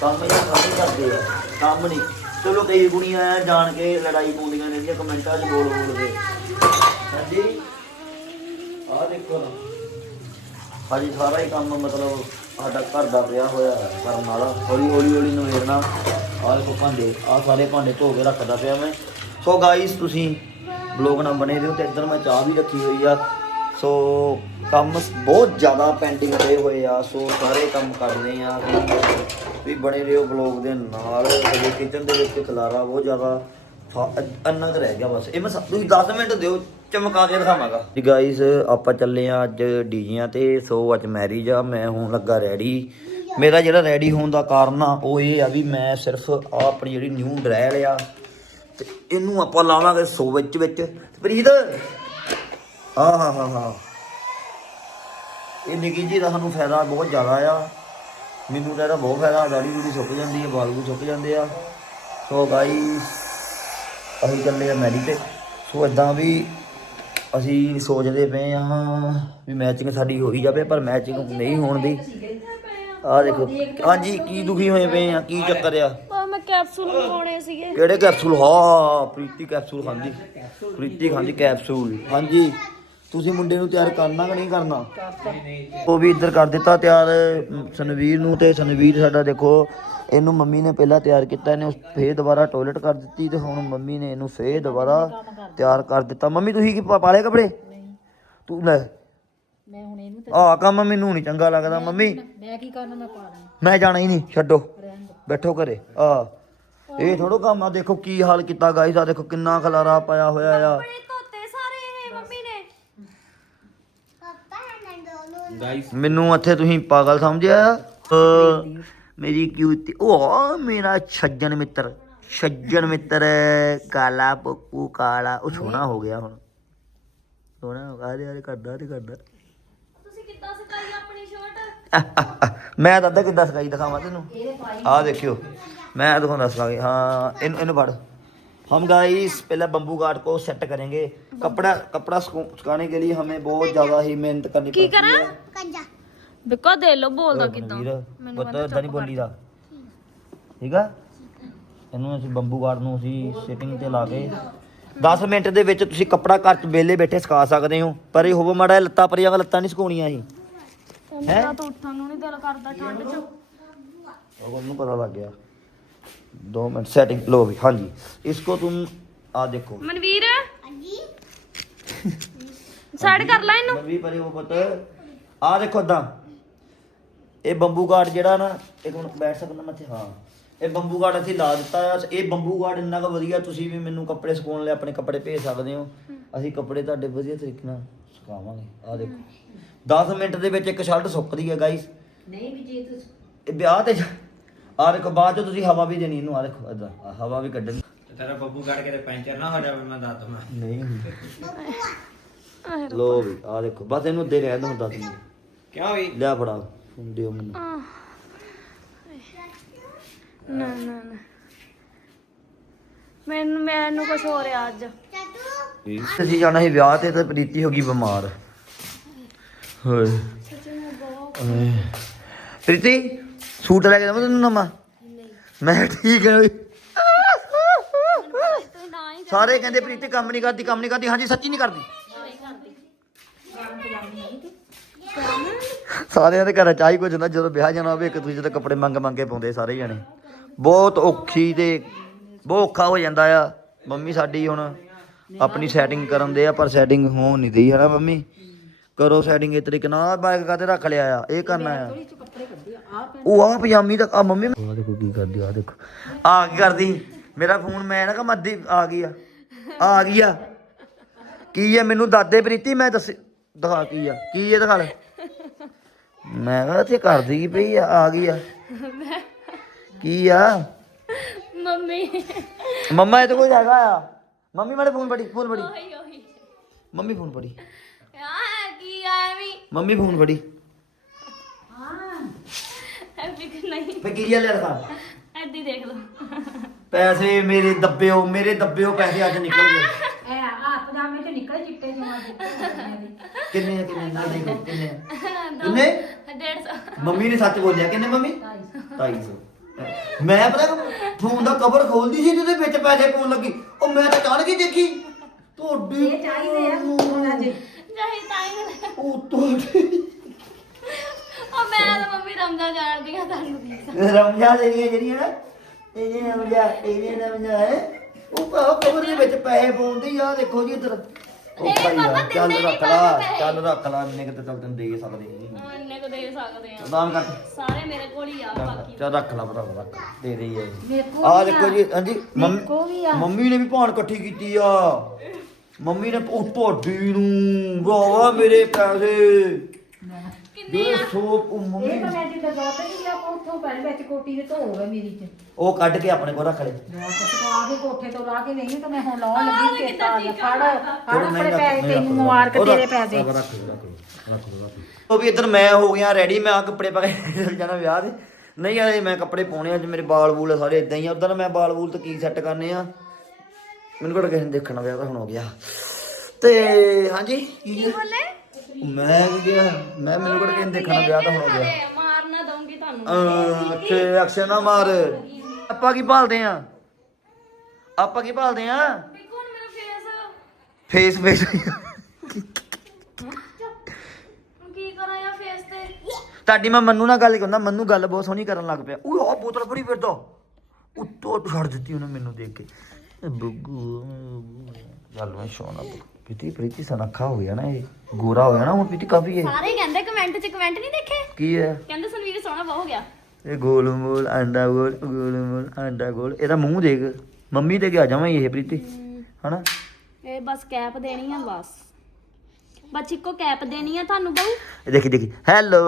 A: ਕੰਮ ਇਹ ਕੰਮ ਹੀ ਕਰਦੇ ਆ, ਕੰਮ ਨਹੀਂ ਚਲੋ ਕਈ ਕੁੜੀਆਂ ਆ ਜਾਣ ਕੇ ਲੜਾਈ ਪਾਉਂਦੀਆਂ ਨੇ ਜਿਹੜੀਆਂ ਕਮੈਂਟਾਂ 'ਚ ਬੋਲ ਬੋਲ ਕੇ। ਹਾਂਜੀ? ਆਹ ਦੇਖੋ ਨਾ। ਭਾਜੀ ਸਾਰਾ ਹੀ ਕੰਮ ਮਤਲਬ ਸਾਡਾ ਘਰ ਦਾ ਪਿਆ ਹੋਇਆ ਹੈ ਕਰਨ ਵਾਲਾ ਹੌਲੀ ਹੌਲੀ ਹੌਲੀ ਨਵੇੜਨਾ। ਆਹ ਦੇਖੋ ਭਾਂਡੇ, ਆਹ ਸਾਰੇ ਭਾਂਡੇ ਧੋ ਕੇ ਰੱਖਦਾ ਪਿਆ ਮੈਂ। ਸੋ ਗਾਇਸ ਤੁਸੀਂ ਬਲੌਗ ਨਾਲ ਬਣੇ ਦਿਓ ਤੇ ਇੱਧਰ ਮੈਂ ਚਾਹ ਵੀ ਰੱਖੀ ਹੋਈ ਆ। ਸੋ ਕੰਮ ਬਹੁਤ ਜ਼ਿਆਦਾ ਪੈਂਡਿੰਗ ਪਏ ਹੋਏ ਆ। ਸੋ ਸਾਰੇ ਕੰਮ ਕਰਨੇ ਆ। ਵੀ- ਵੀ ਬਣੇ ਰਹੋ ਬਲੌਗ ਦੇ ਨਾਲ। ਹਜੇ ਕਿਚਨ ਦੇ ਵਿੱਚ ਖਲਾਰਾ ਬਹੁਤ ਜ਼ਿਆਦਾ ਫਾ- ਅੰਨਾ ਕੁ ਰਹਿ ਗਿਆ ਬਸ। ਇਹ ਮੈਂ ਸਭ- ਤੁਸੀਂ 10 ਮਿੰਟ ਦਿਓ। ਚਮਕਾ ਕੇ ਦਿਖਾਵਾਂਗਾ। ਜੀ ਗਾਇਸ ਆਪਾਂ ਚੱਲੇ ਆ ਅੱਜ ਡੀਜੀਆਂ ਤੇ ਸੋ ਅੱਜ ਮੈਰਿਜ ਆ, ਮੈਂ ਹੁਣ ਲੱਗਾ ਰੈਡੀ ਮੇਰਾ ਜਿਹੜਾ ਰੈਡੀ ਹੋਣ ਦਾ ਕਾਰਨ ਆ, ਉਹ ਇਹ ਆ ਵੀ ਮੈਂ ਸਿਰਫ ਆ ਆਪਣੀ ਜਿਹੜੀ ਨਿਊ ਡਰੈਲ ਆ, ਤੇ ਇਹਨੂੰ ਆਪਾਂ ਲਾਵਾਂਗੇ ਸੋ ਵਿੱਚ ਵਿੱਚ। ਪ੍ਰੀਤ! ਆ ਹਾ ਹਾ ਹਾ। ਇਹ ਨਿੱਕੀ ਜੀ ਦਾ ਸਾਨੂੰ ਫਾਇਦਾ ਬਹੁਤ ਜ਼ਿਆਦਾ ਆ। ਮੈਨੂੰ ਤਾਂ ਇਹਦਾ ਬਹੁਤ ਫਾਇਦਾ, ਦਾੜੀ ਦੂੜੀ ਸੁੱਕ ਜਾਂਦੀ ਹੈ ਵਾਲ ਵੀ ਸੁੱਕ ਜਾਂਦੇ ਆ। ਸੋ ਗਾਈਸ ਅਸੀਂ ਚੱਲੇ ਆ ਮੈਰੀ ਤੇ। ਸੋ ਇਦਾਂ ਵੀ ਅਸੀਂ ਸੋਚਦੇ ਪਏ ਆ ਵੀ ਮੈਚਿੰਗ ਸਾਡੀ ਹੋ ਹੀ ਜਾਵੇ ਪਰ ਮੈਚਿੰਗ ਨਹੀਂ ਹੋਣ ਦੀ। ਆ ਦੇਖੋ ਹਾਂਜੀ ਕੀ ਦੁਖੀ ਹੋਏ ਪਏ ਆ ਕੀ ਚੱਕਰ ਆ?
C: ਮੈਂ ਕੈਪਸੂਲ ਮੰਗਾਉਣੇ ਸੀਗੇ।
A: ਕਿਹੜੇ ਕੈਪਸੂਲ ਹਾਂ ਪ੍ਰੀਤੀ ਕੈਪਸੂਲ ਖਾਂਦੀ। ਪ੍ਰੀਤੀ ਖਾਂਦੀ ਕੈਪਸੂਲ ਹਾਂਜੀ। ਤੁਸੀਂ ਮੁੰਡੇ ਨੂੰ ਤਿਆਰ ਕਰਨਾ ਕਿ ਨਹੀਂ ਕਰਨਾ? ਉਹ ਵੀ ਇੱਧਰ ਕਰ ਦਿੱਤਾ ਤਿਆਰ ਸਨਵੀਰ ਨੂੰ ਤੇ ਸਨਵੀਰ ਸਾਡਾ ਦੇਖੋ ਇਹਨੂੰ ਮੰਮੀ ਨੇ ਪਹਿਲਾਂ ਤਿਆਰ ਕੀਤਾ ਇਹਨੇ ਫੇਰ ਦੁਬਾਰਾ ਟਾਇਲਟ ਕਰ ਦਿੱਤੀ ਤੇ ਹੁਣ ਮੰਮੀ ਨੇ ਇਹਨੂੰ ਫੇਰ ਦੁਬਾਰਾ ਤਿਆਰ ਕਰ ਦਿੱਤਾ। ਮੰਮੀ ਤੁਸੀਂ ਕੀ ਪਾ- ਪਾਲੇ ਕੱਪੜੇ? ਤੂੰ ਲੈ।
B: ਮੈਂ ਹੁਣ ਇਹਨੂੰ ਤੇ
A: ਆਹ ਕੰਮ ਮੈਨੂੰ ਨਹੀਂ ਚੰਗਾ ਲੱਗਦਾ ਮੰਮੀ।
B: ਮੈਂ ਕੀ ਕਰਨਾ ਮੈਂ ਪਾ ਦਾਂ
A: ਮੈਂ ਜਾਣਾ ਹੀ ਨਹੀਂ ਛੱਡੋ। ਬੈਠੋ ਘਰੇ ਆ ਇਹ ਥੋੜੋ ਕੰਮ ਆ ਦੇਖੋ ਕੀ ਹਾਲ ਕੀਤਾ ਗਾਇਸ ਆ ਦੇਖੋ ਕਿੰਨਾ ਖਲਾਰਾ ਪਾਇਆ ਹੋਇਆ ਆ
C: ਕੱਪੜੇ ਧੋਤੇ ਸਾਰੇ ਇਹ ਮੰਮੀ ਨੇ
A: ਮੈਨੂੰ ਇੱਥੇ ਤੁਸੀਂ ਪਾਗਲ ਸਮਝਿਆ? ਅਹ, ਮੇਰੀ ਕਿਊਟੀ ਉਹ ਮੇਰਾ ਛੱਜਣ ਮਿੱਤਰ। ਛੱਜਣ ਮਿੱਤਰ ਕਾਲਾ ਪੱਕੂ ਕਾਲਾ। ਉਹ ਸੋਹਣਾ ਹੋ ਗਿਆ ਹੁਣ। ਸੋਹਣਾ ਹੋ ਗਿਆ। ਅਰੇ ਅਰੇ ਕਰਦਾ ਤੇ ਕਰਦਾ।
C: ਤੁਸੀਂ ਕਿੱਦਾਂ ਸਿਖਾਈ ਆਪਣੀ ਸ਼ਰਟ *laughs*
A: ਮੈਂ ਅੱਧਾ ਕਿੱਦਾਂ ਸਕਾਈ ਦਿਖਾਵਾਂ ਤੈਨੂੰ? ਆਹ ਦੇਖਿਓ। ਮੈਂ ਦਿਖਾਉਂਦਾ ਸਕਾਈ ਹਾਂ ਇਹਨੂੰ ਇਹਨੂੰ ਫੜ। हम गाइस पहले बम्बू गार्ड को सेट करेंगे कपड़ा कपड़ा सुखो- सुखाने के लिए हमें बहुत ज्यादा ही मेहनत करनी
C: ਕੀ
A: पड़ती है
C: ਕਰਾਂ ਬਿਕੋ ਦੇ ਲੋ ਬੋਲਦਾ ਕਿੱਦਾਂ
A: ਵੀਰ ਪੁੱਤ ਏਦਾਂ ਨਹੀਂ ਬੋਲੀਦਾ ਠੀਕ ਆ ਇਹਨੂੰ ਅਸੀਂ ਬੰਬੂ ਗਾਰਡ ਨੂੰ ਅਸੀਂ ਸਿਟਿੰਗ ਤੇ ਲਾ ਕੇ 10 ਮਿੰਟ ਦੇ ਵਿੱਚ ਤੁਸੀਂ ਕੱਪੜਾ ਘਰ ਚ ਵਿਹਲੇ ਬੈਠੇ ਸੁਕਾ ਸਕਦੇ ਹੋ ਪਰ ਇਹ ਹੋਵੋ ਮਾੜਾ ਜਿਹਾ ਲੱਤਾਂ ਪਰੀਆਂ ਲੱਤਾਂ ਨਹੀਂ ਸੁਕਾਉਣੀਆਂ ਸੀ
C: ਮੇਰਾ ਤਾਂ ਉੱਠਣ ਨੂੰ ਨਹੀਂ ਦਿਲ ਕਰਦਾ ਠੰਡ 'ਚ
A: ਉਹ ਉਹਨੂੰ ਪਤਾ ਲੱਗ ਗਿਆ 2 ਮਿੰਟ सेटिंग लो भी हाँ जी इसको तुम आ देखो
C: ਮਨਵੀਰ ਸਾਈਡ *laughs* ਕਰ ਲੈ ਇਹਨੂੰ
A: मनवी परे वो पुत आ देखो दा ਇਹ ਬੰਬੂ ਗਾਰਡ ਜਿਹੜਾ ਨਾ ਇੱਕ ਮਿੰਟ ਬੈਠ ਸਕਦਾ ਮੈਂ ਇੱਥੇ ਹਾਂ ਇਹ ਬੰਬੂ ਗਾਰਡ ਅਸੀਂ ਲਾ ਦਿੱਤਾ ਆ ਇਹ ਬੰਬੂ ਗਾਰਡ ਇੰਨਾ ਕੁ ਵਧੀਆ ਤੁਸੀਂ ਵੀ ਮੈਨੂੰ ਕੱਪੜੇ ਸੁਕਾਉਣ ਲਈ ਆਪਣੇ ਕੱਪੜੇ ਭੇਜ ਸਕਦੇ ਹੋ ਅਸੀਂ ਕੱਪੜੇ ਤੁਹਾਡੇ ਵਧੀਆ ਤਰੀਕੇ ਨਾਲ ਸੁਕਾਵਾਂਗੇ ਆ ਦੇਖੋ 10 ਮਿੰਟ ਦੇ ਵਿੱਚ ਇੱਕ ਸ਼ਰਟ ਸੁੱਕਦੀ ਹੈ ਗਾਈਸ
B: ਨਹੀਂ ਵੀ ਜੇ ਤੂੰ
A: ਇਹ ਵਿਆਹ ਤੇ ਆ ਦੇਖੋ ਬਾਅਦ ਚ ਤੁਸੀਂ ਹਵਾ ਵੀ ਦੇਣੀ ਇਹਨੂੰ ਆ ਦੇਖੋ ਇਦਾਂ ਹਵਾ ਵੀ ਕੱਢਣੀ।
D: ਤੇ ਤੇਰਾ ਬੱਬੂ ਕੱਢ ਕੇ ਤੇ ਪੈਂਚਰ ਨਾ ਹੋ ਜਾਵੇ ਮੈਂ ਦੱਸ ਦਵਾਂ।
A: ਨਹੀਂ। ਲੋ ਵੀ ਆ ਦੇਖੋ ਬਸ ਇਹਨੂੰ ਦੇ ਰਹਿਣ ਦੋ ਦੱਸ ਮਿੰਟ
D: ਕਿਉਂ ਵੀ
A: ਲਿਆ ਫੜਾ ਫੋਨ ਦਿਓ ਮੈਨੂੰ।
C: ਨਾ ਨਾ ਨਾ। ਮੈਨੂੰ ਮੈਨੂੰ ਕੁਝ ਹੋ ਰਿਹਾ ਅੱਜ।
A: ਅਸੀਂ ਜਾਣਾ ਸੀ ਵਿਆਹ ਤੇ ਤੇ ਪ੍ਰੀਤੀ ਹੋ ਗਈ ਬਿਮਾਰ। ਹੋਏ। ਪ੍ਰੀਤੀ? ਸੂਟ ਲੈ ਕੇ ਦਵਾਂ ਤੈਨੂੰ ਨਵਾਂ? ਮੈਂ ਠੀਕ ਹੈ।
C: ਤੂੰ ਨਾ ਹੀ
A: ਸਾਰੇ ਕਹਿੰਦੇ ਪ੍ਰੀਤੀ ਕੰਮ ਨਹੀਂ ਕਰਦੀ ਕੰਮ ਨਹੀਂ ਕਰਦੀ। ਹਾਂਜੀ ਸੱਚੀ ਨਹੀਂ ਕਰਦੀ। ਸਾਰਿਆਂ ਦੇ ਘਰਾਂ ਚ ਕੁਝ ਹੁੰਦਾ ਜਦੋਂ ਵਿਆਹ ਜਾਣਾ ਹੋਵੇ ਇੱਕ ਦੂਜੇ ਦੇ ਕੱਪੜੇ ਮੰਗ ਮੰਗ ਕੇ ਪਾਉਂਦੇ ਸਾਰੇ ਜਣੇ। ਬਹੁਤ ਔਖੀ ਤੇ ਬਹੁਤ ਔਖਾ ਹੋ ਜਾਂਦਾ ਆ। ਮੰਮੀ ਸਾਡੀ ਹੁਣ ਆਪਣੀ ਸੈਟਿੰਗ ਕਰਨ ਦੇ ਆ ਪਰ ਸੈਟਿੰਗ ਹੋ ਨਹੀਂ ਰਹੀ ਹੈ ਨਾ ਮੰਮੀ। ਕਰੋ ਸੈਟਿੰਗ ਇਸ ਤਰੀਕੇ ਨਾਲ ਬਾਈਕ ਕਾਤੇ ਰੱਖ ਲਿਆ ਆ? ਇਹ ਕਰਨਾ ਆ। ਉਹ ਆ ਪਜਾਮੀ ਤਾਂ ਆ ਮੰਮੀ ਆ ਦੇਖੋ ਕੀ ਕਰਦੀ ਆ ਦੇਖੋ। ਆ ਕੀ ਕਰਦੀ? ਮੇਰਾ ਫੋਨ ਮੈਂ ਨਾ ਕਿ ਮੱਦੀ ਆ ਗਈ ਆ। ਆ ਗਈ ਆ। ਕੀ ਹੈ ਮੈਨੂੰ ਦਾਦੇ ਪ੍ਰੀਤੀ ਮੈਂ ਦੱਸ ਦਿਖਾ ਕੀ ਆ। ਕੀ ਇਹ ਦਿਖਾ ਲੈ। ਮੈਂ ਕਿਹਾ ਇੱਥੇ ਕਰਦੀ ਕੀ ਪਈ ਆ ਆ ਗਈ ਆ। ਕੀ ਆ?
C: ਮੰਮੀ।
A: ਮੰਮਾ ਇਹ ਤਾਂ ਕੋਈ ਹੈਗਾ ਆ। ਮੰਮੀ ਮੇਰੇ ਫੋਨ ਫੜੀ ਫੋਨ ਫੜੀ।
C: ਉਹੀ ਉਹੀ।
A: ਮੰਮੀ ਫੋਨ ਫੜੀ।
C: ਆ ਕੀ ਐਵੇਂ
A: ਮੰਮੀ ਫੋਨ ਫੜੀ।
C: ਕਿ ਨਹੀਂ।
A: ਫੇ ਕੀ ਆ ਲੈ ਦਿਖਾ
C: ਐਦੀ ਦੇਖ ਲਓ।
A: ਪੈਸੇ ਮੇਰੇ ਦੱਬਿਓ ਮੇਰੇ ਦੱਬਿਓ ਪੈਸੇ ਅੱਜ ਨਿਕਲ ਗਏ।
B: ਐ ਆ ਪਜਾਮੇ ਤੇ ਨਿਕਲੇ ਚਿੱਟੇ ਜਮਾ
A: ਕਿੰਨੇ ਆ ਕਿੰਨੇ? ਨਾਲ ਦੇਖੋ ਕਿੰਨੇ ਆ? ਕਿੰਨੇ?
C: 150
A: ਮੰਮੀ ਨੇ ਸੱਚ ਬੋਲਿਆ ਕਿੰਨੇ ਮੰਮੀ? 250 ਮੈਂ ਪਤਾ ਫੋਨ ਦਾ ਕਵਰ ਖੋਲਦੀ ਸੀ ਜਿਹਦੇ ਵਿੱਚ ਪੈਸੇ ਪਾਉਣ ਲੱਗੀ। ਉਹ ਮੈਂ ਤਾਂ ਚਾੜ ਕੇ ਦੇਖੀ। ਤੁਹਾਡੀ
B: ਇਹ ਚਾਹੀਦੇ ਆ ਉਹਨਾਂ ਦੇ
C: ਜਾਹੀ ਤਾਈ
A: ਉਹ ਤੁਹਾਡੀ
C: ਮੈਂ ਤਾਂ ਮੰਮੀ ਰਮਜ਼ਾ ਜਾਣਦੀ ਆ ਤੁਹਾਨੂੰ ਕੀ
A: ਰਮਜਾ ਜਿਹੜੀਆਂ ਜਿਹੜੀਆਂ ਨਾ ਇਹਨੇ ਰਮਜਾ ਇਹਨੇ ਰਮਜਾ ਹੈ ਉਹ ਭਾਵ ਕਵਰ ਦੇ ਵਿੱਚ ਪੈਸੇ ਪਾਉਂਦੀ ਆ ਦੇਖੋ ਜੀ ਇੱਧਰ। ਉਹ
C: ਇਹ
A: ਭਾਈ
C: ਪਾਪਾ
A: ਚੱਲ
C: ਦਿੰਦੇ
A: ਰੱਖ ਲਾ
C: ਪੈਸੇ।
A: ਚੱਲ ਰੱਖ ਲਾ ਇੰਨੇ ਕਿਤੇ ਚੱਲ ਤੈਨੂੰ ਦੇ ਸਕਦੇ ਹਾਂ
C: ਇੰਨੇ ਕੋ ਦੇ ਸਕਦੇ ਆ
A: ਦਾਨ ਕਰ।
C: ਸਾਰੇ ਮੇਰੇ ਕੋਲ ਹੀ ਆ ਬਾਕੀ।
A: ਚੱਲ ਰੱਖ ਲਾ ਭਰਾ ਰੱਖ। ਦੇ ਦੇ
B: ਮੇਰੇ ਕੋਲ
A: ਆ
B: ਵੀ
A: ਦੇਖੋ ਜੀ ਹਾਂਜੀ
B: ਕੋਲ ਵੀ ਆ।
A: ਮੰਮੀ ਮੰਮੀ ਨੇ ਵੀ ਭਾਣ ਇਕੱਠੀ ਕੀਤੀ ਆ। ਮੰਮੀ ਨੇ ਉਹ ਤੁਹਾਡੀ ਨੂੰ ਵਾਵਾ ਮੇਰੇ ਪੈਸੇ। ਜਿਹੜੇ ਸੋਪ ਉਹ ਮੰਮੀ
B: ਇਹ ਤਾਂ ਮੈਂ ਜਿੱਦਾਂ ਨਹੀਂ ਲਿਆ ਉੱਥੋਂ ਪਹਿਲੇ ਵਿੱਚ ਕੋਟੀ ਦੇ ਧੋ ਗਏ ਮੇਰੀ ਚ।
A: ਉਹ ਕੱਢ ਕੇ ਆਪਣੇ ਕੋਲ ਰੱਖ ਲੈ।
B: ਮੈਂ ਤਾਂ ਕੇ ਕੋਠੇ ਤੋਂ ਲਾ ਕੇ ਨਹੀਂ ਤਾਂ ਮੈਂ ਹੁਣ ਲਾਉਣ ਲੱਗੀ ਤੇ ਆ? ਗਿਆ ਫੜ ਫੜ ਆਪਣੇ ਪੈਸੇ ਤੈਨੂੰ ਮੁਬਾਰਕ ਤੇਰੇ ਪੈਸੇ।
A: ਉਹ ਵੀ ਇੱਧਰ ਮੈਂ ਹੋ ਗਿਆ ਰੈਡੀ ਮੈਂ ਆ ਕੱਪੜੇ ਪਾ ਕੇ ਚੱਲ ਜਾਣਾ ਵਿਆਹ ਦੇ ਨਹੀਂ ਹਲੇ ਮੈਂ ਕੱਪੜੇ ਪਾਉਣੇ ਆ ਅੱਜ ਮੇਰੇ ਬਾਲ ਬੂਲ ਸਾਰੇ ਇਦਾਂ ਹੀ ਆ। ਉਧਰ ਮੈਂ ਬਾਲ ਬੂਲ ਤੇ ਕੀ ਸੈੱਟ ਕਰਨੇ ਆ? ਮੈਨੂੰ ਕਿਹੜਾ ਕਿਸੇ ਨੇ ਦੇਖਣਾ ਵਿਆਹ ਤਾਂ ਹੁਣ ਹੋ ਗਿਆ। ਤੇ ਹਾਂਜੀ ਕੀ
C: ਬੋਲੇ?
A: ਮੈਂ ਕੀ ਗਿਆ ਮੈਂ ਮੈਨੂੰ ਕਿਹੜਾ ਨੇ ਦੇਖਣਾ ਵਿਆਹ ਤਾਂ ਹੁਣ ਹੋ ਗਿਆ
C: ਮਾਰ ਨਾ ਦਊਂਗੀ ਤੁਹਾਨੂੰ
A: ਤੇ ਨਾ ਮਾਰ। ਆਪਾਂ ਕੀ ਭਾਲਦੇ ਆ? ਆਪਾਂ ਕੀ ਭਾਲਦੇ ਆ?
C: ਫੇਸ
A: ਫੇਸ
C: ਕੀ ਕਰਾਂ ਯਾ ਫੇਸ ਤੇ
A: ਤੁਹਾਡੀ ਮੈਂ ਮੰਨੂ ਨਾਲ ਗੱਲ ਕਰਦਾ ਮੰਨੂ ਗੱਲ ਬਹੁਤ ਸੋਹਣੀ ਕਰਨ ਲੱਗ ਪਿਆ। ਉਹ ਆ ਬੋਤਲ ਫੜੀ ਫਿਰਦਾ ਉੱਤੋਂ ਛੱਡ ਦਿੱਤੀ ਉਹਨੇ ਮੈਨੂੰ ਦੇਖ ਕੇ। ਬੱਗੂ ਚੱਲ ਮੈਂ ਸ਼ੋਨਾ ਪ੍ਰੀਤੀ ਪ੍ਰੀਤੀ ਸਨੱਖਾ ਹੋ ਗਿਆ ਨਾ ਇਹ ਗੋਰਾ ਹੋ ਗਿਆ ਨਾ ਹੁਣ ਪ੍ਰੀਤੀ ਕਾਫੀ ਹੈ
C: ਸਾਰੇ ਕਹਿੰਦੇ ਕਮੈਂਟ 'ਚ ਕਮੈਂਟ ਨਹੀਂ ਦੇਖੇ?
A: ਕੀ ਹੈ?
C: ਕਹਿੰਦੇ ਸੰਵੀਰ ਸੋਹਣਾ ਬਹੁਤ ਹੋ ਗਿਆ।
A: ਇਹ ਗੋਲ ਮੋਲ ਆਂਡਾ ਗੋਲ ਗੋਲ ਮੋਲ ਆਂਡਾ ਗੋਲ ਇਹਦਾ ਮੂੰਹ ਦੇਖ। ਮੰਮੀ ਤੇ ਗਿਆ ਜਾਵਾਂ ਇਹ ਪ੍ਰੀਤੀ। ਹਨਾ?
C: ਇਹ ਬਸ ਕੈਪ ਦੇਣੀ ਆ ਬਸ। ਬਸ ਇੱਕੋ ਕੈਪ ਦੇਣੀ ਆ ਤੁਹਾਨੂੰ ਬਹੂ।
A: ਇਹ ਦੇਖੀ ਦੇਖੀ। ਹੈਲੋ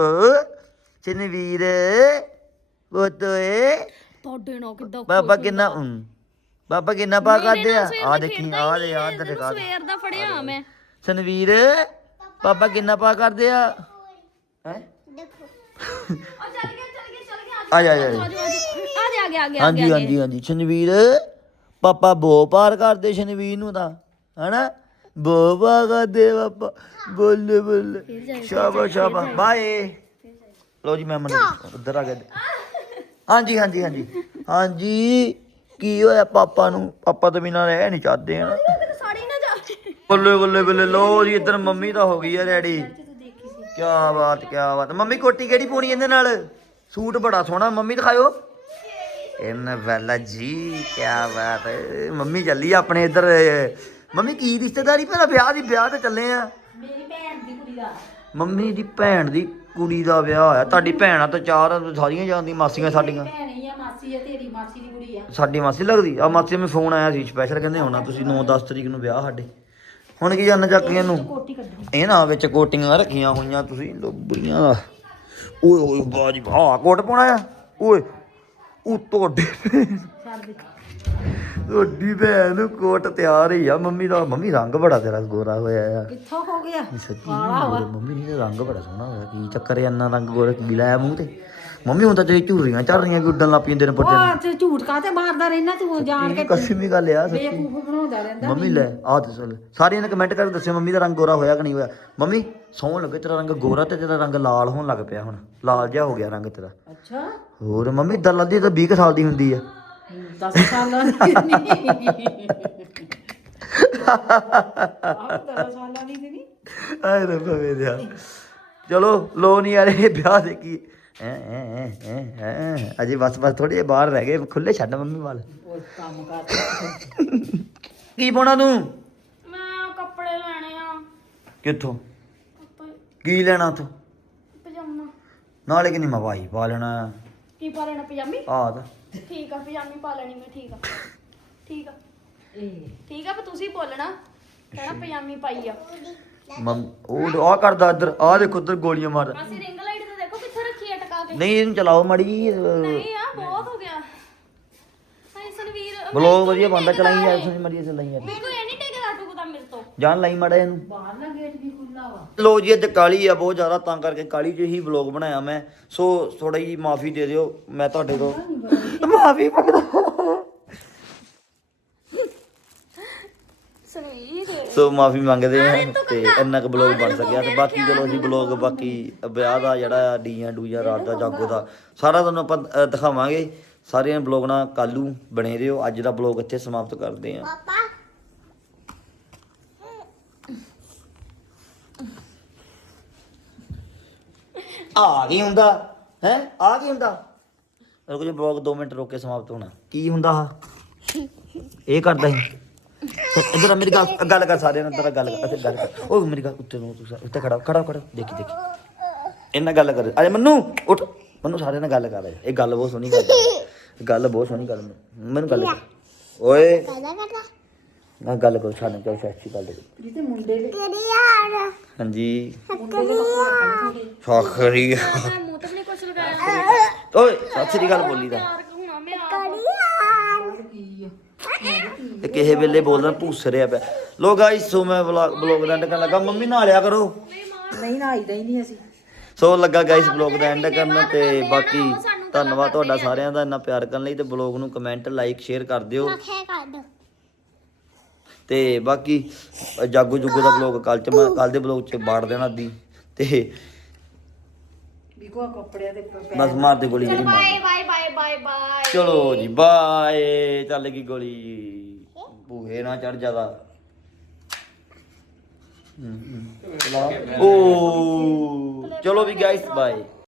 A: ਚਨਵੀਰ ਬੋਤੋਏ
C: ਤੁਹਾਡੇ ਨਾਲ ਕਿੱਦਾਂ
A: ਬਾਬਾ ਕਿੰਨਾ ਹਮ, ਬਾਬਾ ਕਿੰਨਾ ਪਾ ਕਰਦੇ ਆ? ਆ
C: ਦਾ
A: ਦੇਖੀ ਆ ਦੇ ਆ
C: ਨਹੀਂ,
A: ਦੇ।
C: ਇਹਨੂੰ ਸਵੇਰ ਦਾ ਫੜਿਆ ਮੈਂ।
A: ਸਨਵੀਰ ਬਾਬਾ ਕਿੰਨਾ ਪਾ ਕਰਦੇ ਆ? ਹੈ?
C: ਉਹ ਚੱਲ ਗਿਆ ਚੱਲ ਗਿਆ ਚੱਲ ਗਿਆ
A: ਆ ਜਾ ਆ ਜਾ
C: ਆ ਜਾ। ਆ ਜਾ ਆ ਗਿਆ ਆ ਗਿਆ
A: ਹਾਂਜੀ ਹਾਂਜੀ ਹਾਂਜੀ। ਸ਼ਨਵੀਰ ਪਾਪਾ ਬੋ ਪਾਰ ਕਰਦੇ ਸ਼ਨਵੀਰ ਨੂੰ ਤਾਂ ਹਨਾ? ਬੋ ਪਾ ਕਰਦੇ ਪਾਪਾ। ਬੋਲੇ ਬੋਲੇ। ਸ਼ਾਬਾਸ਼ ਸ਼ਾਬਾਸ਼। ਬਾਏ। ਲੋ ਜੀ ਮੈਂ ਮਨ ਉੱਧਰ ਆ ਗਿਆ। ਹਾਂਜੀ ਹਾਂਜੀ ਹਾਂਜੀ। ਹਾਂਜੀ। ਕੀ ਹੋਇਆ ਪਾਪਾ ਨੂੰ? ਪਾਪਾ ਤੋਂ ਬਿਨਾਂ ਰਹਿ ਨਹੀਂ ਚਾਹਦੇ ਹਨ।
C: ਸਾੜੀ ਨਾ ਜਾ।
A: ਬੱਲੇ ਬੱਲੇ ਬੱਲੇ ਲੋ ਜੀ ਇੱਧਰ ਮੰਮੀ ਤਾਂ ਹੋ ਗਈ ਆ ਰੈਡੀ। ਕੀ ਬਾਤ ਕੀ ਬਾਤ। ਮੰਮੀ ਕੋਟੀ ਕਿਹੜੀ ਪਾਉਣੀ ਇਹਦੇ ਨਾਲ? ਸੂਟ ਬੜਾ ਸੋਹਣਾ ਮੰਮੀ ਦਿਖਾਇਓ। ਇਹਨਾਂ ਵਾਲਾ ਜੀ ਕੀ ਬਾਤ। ਹੈ ਮੰਮੀ ਚੱਲੀ ਆਪਣੇ ਇੱਧਰ। ਮੰਮੀ ਕੀ ਰਿਸ਼ਤੇਦਾਰੀ ਪਹਿਲਾਂ ਵਿਆਹ ਦੀ? ਵਿਆਹ ਤੇ ਚੱਲੇ ਆ।
B: ਮੇਰੀ ਭੈਣ ਦੀ ਕੁੜੀ ਦਾ।
A: ਮੰਮੀ ਦੀ ਭੈਣ ਦੀ ਕੁੜੀ ਦਾ ਵਿਆਹ ਹੋਇਆ। ਤੁਹਾਡੀ ਭੈਣਾਂ ਤਾਂ ਚਾਰ ਸਾਰੀਆਂ ਜਾਂਦੀ ਮਾਸੀਆਂ ਸਾਡੀਆਂ।
B: ਭੈਣੀ ਮਾਸੀ ਤੇਰੀ ਮਾਸੀ ਦੀ ਕੁੜੀ ਆ।
A: ਸਾਡੀ ਮਾਸੀ ਲੱਗਦੀ ਆ। ਮਾਸੀ ਮੈਨੂੰ ਫੋਨ ਆਇਆ ਸੀ ਸਪੈਸ਼ਲ ਕਹਿੰਦੇ ਹੋਣਾ ਤੁਸੀਂ 9-10 ਤਰੀਕ ਨੂੰ ਵਿਆਹ ਸਾਡੇ। ਹੁਣ ਕੀ ਜਾਣ ਚੱਕੀਆਂ ਨੂੰ
B: ਕੋਟੀ ਕੱਢਣੀ।
A: ਇਹ ਨਾ ਵਿੱਚ ਕੋਟੀਆਂ ਰੱਖੀਆਂ ਹੋਈਆਂ ਤੁਸੀਂ ਲੋਬੜੀਆਂ ਦਾ। ਓਏ ਓਏ ਬਾਜੀ ਆ ਕੋਟ ਪਾਉਣਾ ਆ? ਓਏ ਉਹ ਤੁਹਾਡੇ ਤੁਹਾਡੀ ਭੈਣ ਨੂੰ ਕੋਟ ਤਿਆਰ ਹੀ ਆ। ਮੰਮੀ ਦਾ ਮੰਮੀ ਰੰਗ ਬੜਾ ਤੇਰਾ ਗੋਰਾ ਹੋਇਆ ਆ।
B: ਕਿੱਥੋਂ ਹੋ ਗਿਆ?
A: ਸੱਚੀ ਮੰਮੀ ਨੇ ਰੰਗ ਬੜਾ ਸੋਹਣਾ ਹੋਇਆ। ਕੀ ਚੱਕਰ ਇੰਨਾ ਰੰਗ ਗੋਰਾ? ਕੀ ਲਾਇਆ ਮੂੰਹ ਤੇ? ਮੰਮੀ ਹੁਣ ਤਾਂ ਤੇ ਝੂਰੀਆਂ ਚੱਲ ਰਹੀਆਂ ਕਿ ਉੱਡਣ ਲੱਗ ਪਈਆਂ ਦਿਨ ਪਰ ਦਿਨ
B: ਉਹ ਤੇ ਝੂਠ ਕਾਤੇ ਮਾਰਦਾ ਰਹਿਣਾ ਤੂੰ ਜਾਣ ਕੇ
A: ਕਸਮੀ ਗੱਲ ਆ ਸੱਚੀ।
B: ਬੇਵਕੂਫ ਬਣਾਉਂਦਾ ਰਹਿੰਦਾ
A: ਮੰਮੀ ਲੈ ਆ ਦੱਸ ਲੈ। ਸਾਰਿਆਂ ਨੇ ਕਮੈਂਟ ਕਰਕੇ ਦੱਸਿਓ ਮੰਮੀ ਦਾ ਰੰਗ ਗੋਰਾ ਹੋਇਆ ਕਿ ਨਹੀਂ ਹੋਇਆ? ਮੰਮੀ ਸੌਣ ਲੱਗੇ ਤੇਰਾ ਰੰਗ ਗੋਰਾ ਤੇ ਤੇਰਾ ਰੰਗ ਲਾਲ ਹੋਣ ਲੱਗ ਪਿਆ ਹੁਣ। ਲਾਲ ਜਿਹਾ ਹੋ ਗਿਆ ਰੰਗ ਤੇਰਾ।
B: ਅੱਛਾ।
A: ਹੋਰ ਮੰਮੀ ਇਦਾਂ ਲੱਗਦੀ ਤਾਂ 20 ਕੁ ਸਾਲ ਦੀ ਹੁੰਦੀ ਆ।
B: 10 ਸਾਲਾਂ ਦੀ ਨਹੀਂ। *laughs* ਆਹ 10 ਸਾਲਾਂ ਦੀ ਨਹੀਂ।
A: ਆਏ ਰੱਬਾ ਮੇਰਿਆ ਚਲੋ ਲੋ ਨਹੀਂ ਯਾਰ ਇਹ ਵਿਆਹ ਦੇ ਕੀ। ਅਜੇ ਬਸ ਬਸ ਥੋੜੇ ਬਾਹਰ ਰਹਿ ਗਏ ਖੁੱਲੇ ਛੱਡ ਮੰਮੀ ਵੱਲ।
B: ਉਹ ਕੰਮ ਕਰ
A: ਕੀ ਪਾਉਣਾ ਤੂੰ?
C: ਮੈਂ ਕੱਪੜੇ ਲੈਣੇ ਆ।
A: ਕਿੱਥੋਂ? ਕੀ ਲੈਣਾ ਤੂੰ?
C: ਪਜਾਮਾ।
A: ਨਾਲੇ ਕਿ ਨਹੀਂ ਮੈਂ ਭਾਈ ਪਾ ਲੈਣਾ।
C: ਕੀ ਪਾ ਲੈਣਾ ਪਜਾਮੀ?
A: ਆ ਤਾਂ।
C: ਠੀਕ ਆ ਪਜਾਮੀ ਪਾ ਲੈਣੀ ਮੈਂ ਠੀਕ ਆ। ਠੀਕ ਆ।
B: ਇਹ।
C: ਠੀਕ ਆ ਪਰ ਤੁਸੀਂ ਬੋਲਣਾ ਕਹਿਣਾ ਪਜਾਮੀ ਪਾਈ ਆ।
A: ਮੰਮ ਉਹ ਆ ਕਰਦਾ ਇੱਧਰ ਆ ਦੇਖੋ ਇੱਧਰ ਗੋਲੀਆਂ ਮਾਰ
C: ਅਸੀਂ ਰਿੰਗ ਲਾਈਟ ਤੇ ਦੇਖੋ ਕਿੱਥੇ ਰੱਖੀ ਆ ਟਕਾ ਕੇ
A: ਨਹੀਂ ਇਹਨੂੰ ਚਲਾਓ ਮੜੀ
C: ਨਹੀਂ ਆ ਬਹੁਤ ਹੋ ਗਿਆ। ਹਾਏ ਸੰਵੀਰ
A: ਬਲੌਗ ਵਧੀਆ ਬੰਦਾ ਚਲਾਈ ਯਾਰ ਤੁਸੀਂ ਮੜੀ ਚਲਾਈ ਯਾਰ
C: ਮੈਨੂੰ ਇਹ ਨਹੀਂ ਟੇਕਦਾ ਟੁਕਦਾ ਮੇਰੇ ਤੋਂ।
A: ਜਾਨ ਲਾਈ ਮੜਾ ਇਹਨੂੰ।
B: ਬਾਹਰਲਾ ਗੇਟ ਵੀ ਖੁੱਲਾ ਵਾ।
A: ਲੋ ਜੀ ਅੱਜ ਕਾਲੀ ਆ ਬਹੁਤ ਜ਼ਿਆਦਾ ਤਾਂ ਕਰਕੇ ਕਾਲੀ 'ਚ ਹੀ ਵਲੌਗ ਬਣਾਇਆ ਮੈਂ। ਸੋ ਥੋੜਾ ਜੀ ਮਾਫੀ ਦੇ ਦਿਓ ਮੈਂ ਤੁਹਾਡੇ ਤੋਂ। ਮਾਫੀ ਮੰਗਦਾ। ਸੋ ਮਾਫੀ ਮੰਗਦੇ ਹਾਂ ਤੇ ਇੰਨਾ ਕੁ ਬਲੌਗ ਬਣ ਸਕਿਆ ਤੇ ਬਾਕੀ ਚਲੋ ਜੀ ਬਲੌਗ ਬਾਕੀ ਵਿਆਹ ਦਾ ਜਿਹੜਾ ਡੀਆਂ ਡੂਆਂ ਰਾਤ ਦਾ ਜਾਗੋ ਦਾ ਸਾਰਾ ਤੁਹਾਨੂੰ ਆਪਾਂ ਦਿਖਾਵਾਂਗੇ। ਸਾਰਿਆਂ ਬਲੌਗ ਨਾਲ ਕੱਲੂ ਬਣੇ ਰਹੋ। ਅੱਜ ਦਾ ਬਲੌਗ ਇੱਥੇ ਸਮਾਪਤ ਕਰਦੇ ਹਾਂ। ਆ ਕੀ ਹੁੰਦਾ? ਹੈ? ਆ ਕੀ ਹੁੰਦਾ? ਰੁਕ ਜਾ ਬਲੌਗ 2 ਮਿੰਟ ਰੁਕ ਕੇ ਸਮਾਪਤ ਹੋਣਾ। ਕੀ ਹੁੰਦਾ ਇਹ ਕਰਦਾ ਸੀ। ਇਧਰ ਮੇਰੀ ਗੱਲ ਗੱਲ ਕਰ ਸਾਰਿਆਂ ਨਾਲ ਤੇਰਾ ਗੱਲ ਕਰ ਇੱਥੇ ਗੱਲ ਕਰ। ਓਏ ਮੇਰੀ ਗੱਲ ਉੱਤੇ ਨੂੰ ਤੂੰ ਸਾ- ਉੱਤੇ ਖੜਾ ਖੜਾ ਖੜਾ ਦੇਖੀ ਦੇਖੀ। ਇਹਨਾਂ ਗੱਲ ਕਰ। ਅਰੇ ਮੰਨੂ ਉੱਠ। ਮੰਨੂ ਸਾਰਿਆਂ ਨਾਲ ਗੱਲ ਕਰ। ਇਹ ਗੱਲ ਬਹੁਤ ਸੋਹਣੀ ਇਹ ਗੱਲ ਬਹੁਤ ਸੋਹਣੀ ਕਰ ਮੈਨੂੰ ਗੱਲ ਕਰ। ਓਏ। ਨਾ ਗੱਲ ਕਰੋ ਛਾਣ ਚਾਹ ਸੱਚੀ ਗੱਲ ਦੇ
B: ਜਿੱਤੇ ਮੁੰਡੇ ਦੇ
A: ਹਾਂਜੀ।
B: ਦੇ ਕੱਪੜੇ
A: ਸਾਖਰੀ।
C: ਮੈਂ ਮੂੰਹ ਤੇ ਨਹੀਂ ਕੁਛ ਲਗਾਇਆ।
A: ਓਏ ਸਤਿ ਸ੍ਰੀ ਅਕਾਲ ਬੋਲੀ ਦਾ।
C: ਯਾਰ ਹੁਣਾ ਮੈਂ ਆਪ
B: ਕੀ ਆ?
A: ਤੇ ਕਿਸੇ ਵੇਲੇ ਬੋਲਦਾ ਭੂਸ ਰਿਆ ਪਿਆ। ਲੋ ਗਾਇਸ ਸੋ ਮੈਂ ਬਲੌਗ ਬਲੌਗ ਦਾ ਐਂਡ ਕਰਨ ਲੱਗਾ। ਮੰਮੀ ਨਾਲ ਲਿਆ ਕਰੋ।
B: ਨਹੀਂ ਨਹਾਈਦਾ ਹੀ ਨਹੀਂ ਅਸੀਂ।
A: ਸੋ ਲੱਗਾ ਗਾਇਸ ਬਲੌਗ ਦਾ ਐਂਡ ਕਰਨ ਤੇ ਬਾਕੀ ਧੰਨਵਾਦ ਤੁਹਾਡਾ ਸਾਰਿਆਂ ਦਾ ਇੰਨਾ ਪਿਆਰ ਕਰਨ ਲਈ ਤੇ ਬਲੌਗ ਨੂੰ ਕਮੈਂਟ ਲਾਈਕ ਸ਼ੇਅਰ ਕਰ ਦਿਓ। ਤੇ ਬਾਕੀ ਜਾਗੋ ਜੁਗੋ ਦਾ ਬਲੌਗ ਕੱਲ ਚ ਮੈਂ ਕੱਲ ਦੇ ਬਲੌਗ ਚ ਬਾੜ ਦੇਣਾ ਦੀ ਤੇ
B: ਵੀ ਕੋ ਕੱਪੜਿਆਂ ਦੇ
A: ਬਸ ਮਾਰ ਦੇ ਗੋਲੀ ਜਿਹੜੀ ਮਾਰ
C: bye bye bye bye bye
A: ਚਲੋ ਜੀ ਬਾਏ ਚੱਲ ਗਈ ਗੋਲੀ। ਬੂਹੇ ਨਾ ਚੜ ਜਾਦਾ। ਓ ਚਲੋ ਵੀ ਗਾਇਸ ਬਾਏ